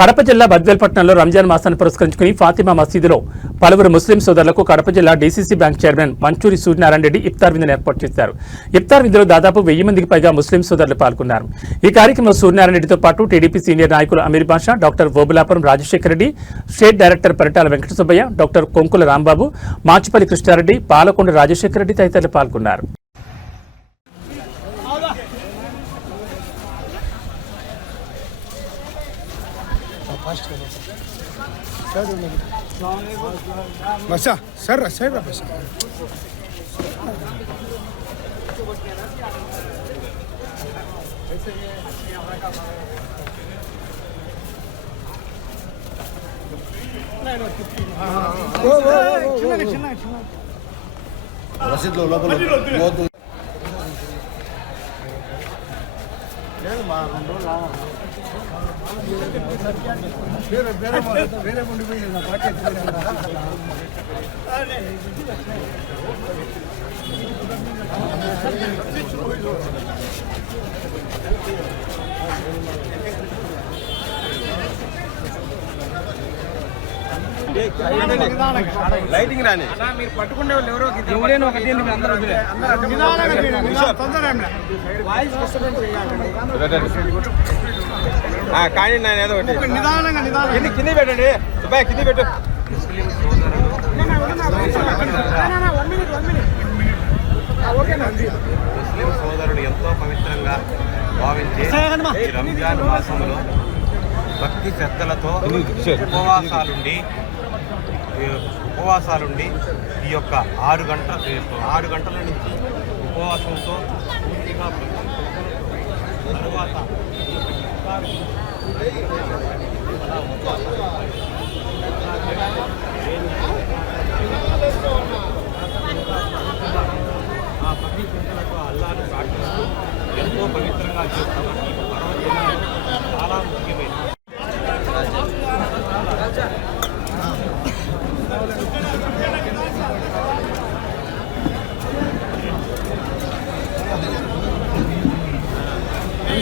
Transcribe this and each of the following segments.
కడప జిల్లా బద్వేల్పట్నంలో రంజాన్ మాసాన్ని పురస్కరించుకుని ఫాతిమా మసీదులో పలువురు ముస్లిం సోదరులకు కడప జిల్లా DCC bank chairman Manchuri Suryanarayana Reddy ఇఫ్తార్ విందును ఏర్పాటు చేశారు. ఇఫ్తార్ విందులో దాదాపు 1000 మందికి పైగా ముస్లిం సోదరులు పాల్గొన్నారు. ఈ కార్యక్రమంలో సూర్యనారాయణ రెడ్డితో పాటు టీడీపీ సీనియర్ నాయకులు Ameer Basha, doctor Obulapuram Rajasekhara Reddy, state director Paritala Venkata Subbaiah, doctor Konkula Rambabu, Machipalli Krishna Reddy, Palakonda Rajasekhara Reddy తదితరులు పాల్గొన్నారు. Masa, serra, masa. Wasit lo lighting రాని మీరు పట్టుకునే వాళ్ళు ఎవరో ఎవరైనా ఒక దీనికి అందరూ కానీ నేను ఏదో ఒకటి కింది పెట్టండి సుబ్బాయ్, కింది పెట్టు. ముస్లిం సోదరుడు ఎంతో పవిత్రంగా భావించే ఈ రంజాన్ మాసంలో భక్తి శ్రద్ధలతో ఉపవాసాలుండి ఈ యొక్క 6 గంటల నుంచి ఉపవాసంతో పూర్తిగా తరువాత ఆ భక్తి శ్రద్ధలతో అల్లాహ్ను ప్రార్థిస్తూ ఎంతో పవిత్రంగా చేస్తున్న ఈ పర్వదినం చాలా ముఖ్యమైనది.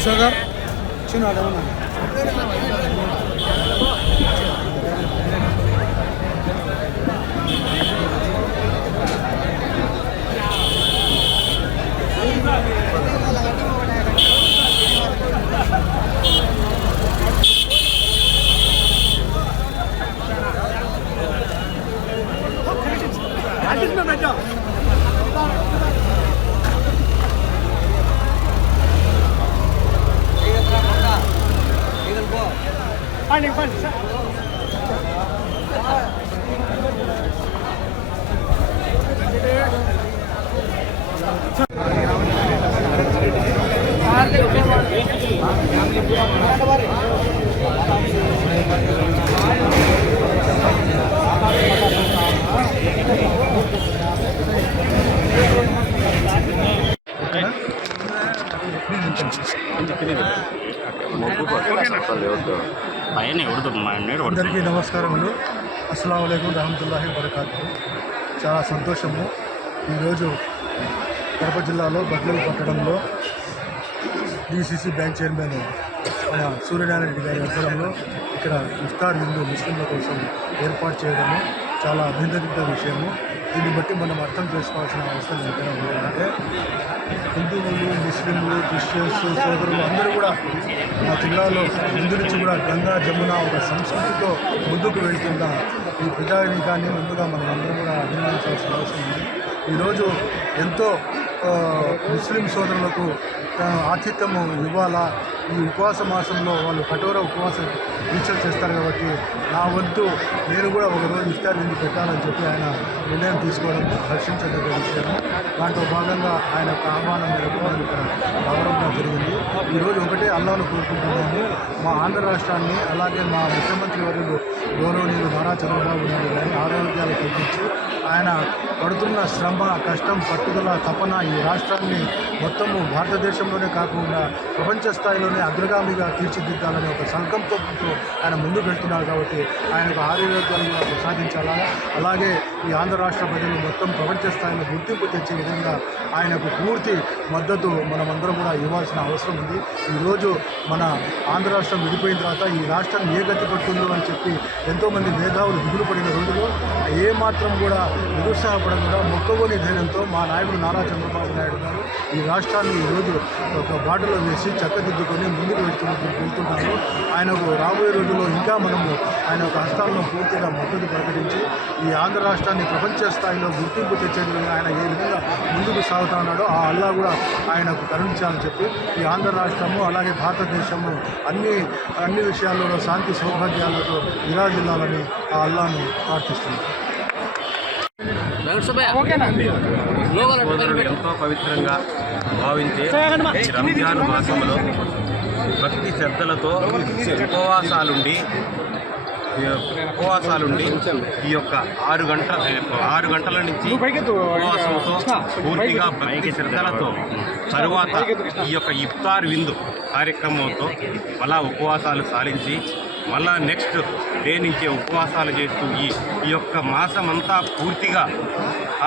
Sagar, sino ada mana? అందరికీ నమస్కారములు. అస్సలాము అలైకుం రహమతుల్లాహి వబరకాతుహు. చాలా సంతోషము. ఈరోజు కడప జిల్లాలో బద్వేల్ పట్టణంలో డీసీసీ బ్యాంక్ చైర్మన్ మన సూర్యనారాయణ రెడ్డి గారి ఆధ్వర్యంలో ఇక్కడ ఇఫ్తార్ విందు ముస్లింల కోసం ఏర్పాటు చేయడము చాలా అభినందన విషయము. దీన్ని బట్టి మనం అర్థం చేసుకోవాల్సిన అవసరం ఏంటంటే హిందువులు, ముస్లింలు, క్రిస్టియన్స్ సోదరులు అందరూ కూడా మా జిల్లాలో ముందు నుంచి కూడా గంగా జమున ఒక సంస్కృతితో ముందుకు వెళ్తున్న ఈ ప్రజానీకాన్ని ముందుగా మనం అందరం కూడా అభినందించాల్సిన అవసరం ఉంది. ఈరోజు ఎంతో ముస్లిం సోదరులకు ఆతిథ్యము ఇవ్వాలా. ఈ ఉపవాస మాసంలో వాళ్ళు కఠోర ఉపవాస దీక్షలు చేస్తారు కాబట్టి నా వంతు నేను కూడా ఒకరోజు ఇఫ్తార్ విందు పెట్టాలని చెప్పి ఆయన నిర్ణయం తీసుకోవడం హర్షించదగ్గ విషయము. దాంట్లో భాగంగా ఆయన యొక్క ఆహ్వానం మేరకు మనం ఇక్కడ రావడం జరిగింది. ఈరోజు ఒకటే అల్లాహ్ను కోరుకుంటున్నాము, మా ఆంధ్ర రాష్ట్రాన్ని అలాగే మా ముఖ్యమంత్రి వర్యులు గౌరవనీయులు నారా చంద్రబాబు నాయుడు గారి ఆరోగ్యాలు కల్పించి ఆయన పడుతున్న శ్రమ, కష్టం, పట్టుదల, తపన ఈ రాష్ట్రాన్ని మొత్తము భారతదేశంలోనే కాకుండా ప్రపంచ స్థాయిలోనే అగ్రగామిగా తీర్చిదిద్దాలనే ఒక సంకల్పంతో ఆయన ముందుకు వెళ్తున్నారు కాబట్టి ఆయనకు ఆరోగ్యాలు కూడా ప్రసాదించాలా. అలాగే ఈ ఆంధ్ర రాష్ట్ర ప్రజలు మొత్తం ప్రపంచ స్థాయిలో గుర్తింపు తెచ్చే విధంగా ఆయనకు పూర్తి మద్దతు మనమందరం కూడా ఇవ్వాల్సిన అవసరం ఉంది. ఈరోజు మన ఆంధ్ర రాష్ట్రం విడిపోయిన తర్వాత ఈ రాష్ట్రం ఏ గతి పడుతుందో అని చెప్పి ఎంతోమంది మేధావులు దిగులు పడిన రోజులు ఏమాత్రం కూడా నిరుత్సాహపడకుండా మొక్కవోని ధైర్యంతో మా నాయకుడు నారా చంద్రబాబు నాయుడు గారు ఈ రాష్ట్రాన్ని ఈరోజు ఒక బాటలో వేసి చక్కదిద్దుకొని ముందుకు వెళ్తున్నాము. ఆయనకు రాబోయే రోజుల్లో ఇంకా మనము ఆయన ఒక హస్తాలను పూర్తిగా మద్దతు ప్రకటించి ఈ ఆంధ్ర రాష్ట్రాన్ని ప్రపంచ స్థాయిలో గుర్తింపు తెచ్చే విధంగా ఆయన ఏ విధంగా ముందుకు సాగుతా ఉన్నాడో ఆ అల్లా కూడా ఆయనకు కరుణించాలని చెప్పి ఈ ఆంధ్ర రాష్ట్రము అలాగే భారతదేశము అన్ని విషయాల్లో శాంతి సౌభాగ్యాలతో విరాజిల్లాలని ఆ అల్లాను ప్రార్థిస్తున్నాను. సోదరుడు ఎంతో పవిత్రంగా భావించే ఈ రంజాన్ మాసంలో భక్తి శ్రద్ధలతో ఉపవాసాలుండి ఈ యొక్క 6 గంటల నుంచి ఉపవాసంతో పూర్తిగా భక్తి శ్రద్ధలతో తరువాత ఈ యొక్క ఇఫ్తార్ విందు కార్యక్రమంతో మళ్ళా ఉపవాసాలు సాలించి మళ్ళా నెక్స్ట్ డే నుంచే ఉపవాసాలు చేస్తూ ఈ యొక్క మాసమంతా పూర్తిగా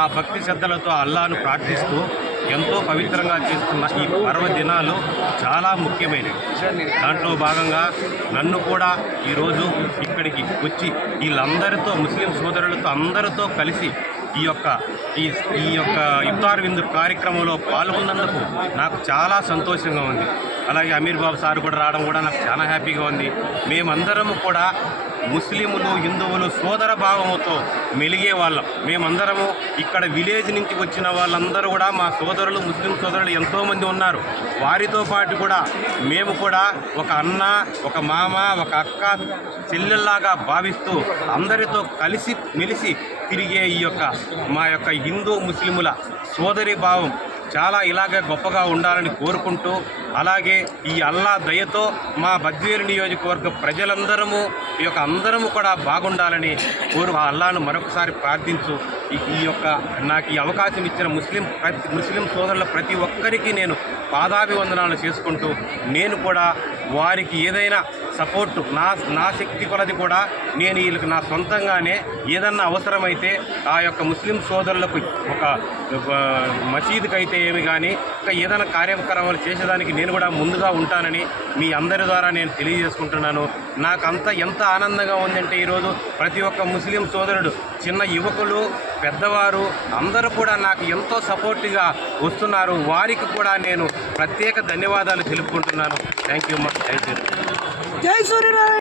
ఆ భక్తి శ్రద్ధలతో అల్లాను ప్రార్థిస్తూ ఎంతో పవిత్రంగా చేస్తున్న ఈ పర్వదినాలు చాలా ముఖ్యమైనవి. దాంట్లో భాగంగా నన్ను కూడా ఈరోజు ఇక్కడికి వచ్చి వీళ్ళందరితో ముస్లిం సోదరులతో అందరితో కలిసి ఈ యొక్క ఇఫ్తార్ విందు కార్యక్రమంలో పాల్గొన్నందుకు నాకు చాలా సంతోషంగా ఉంది. అలాగే అమీర్ బాబు సార్ కూడా రావడం కూడా నాకు చాలా హ్యాపీగా ఉంది. మేమందరము కూడా ముస్లింలు హిందువులు సోదర భావముతో మెలిగే వాళ్ళం. మేమందరము ఇక్కడ విలేజ్ నుంచి వచ్చిన వాళ్ళందరూ కూడా మా సోదరులు ముస్లిం సోదరులు ఎంతోమంది ఉన్నారు. వారితో పాటు కూడా మేము కూడా ఒక అన్న, ఒక మామ, ఒక అక్క, చెల్లెల్లాగా భావిస్తూ అందరితో కలిసి మెలిసి తిరిగే మా యొక్క హిందూ ముస్లిముల సోదరి భావం చాలా ఇలాగే గొప్పగా ఉండాలని కోరుకుంటూ, అలాగే ఈ అల్లా దయతో మా బద్వేలు నియోజకవర్గ ప్రజలందరము అందరము కూడా బాగుండాలని ఆ అల్లాను మరొకసారి ప్రార్థించు. నాకు ఈ అవకాశం ఇచ్చిన ముస్లిం సోదరుల ప్రతి ఒక్కరికి నేను పాదాభివందనాలు చేసుకుంటూ, నేను కూడా వారికి ఏదైనా సపోర్టు నా శక్తి కొలది కూడా నేను వీళ్ళకి నా సొంతంగానే ఏదన్నా అవసరమైతే ఆ యొక్క ముస్లిం సోదరులకు ఒక మసీదుకి అయితే ఏమి కానీ ఇంకా ఏదైనా కార్యక్రమాలు చేసేదానికి నేను కూడా ముందుగా ఉంటానని మీ అందరి ద్వారా నేను తెలియజేసుకుంటున్నాను. నాకంతా ఎంత ఆనందంగా ఉందంటే ఈరోజు ప్రతి ఒక్క ముస్లిం సోదరుడు, చిన్న యువకులు, పెద్దవారు అందరూ కూడా నాకు ఎంతో సపోర్ట్గా వస్తున్నారు. వారికి కూడా నేను ప్రత్యేక ధన్యవాదాలు తెలుపుకుంటున్నాను. Thank you. జై సూర్యనారాయణ.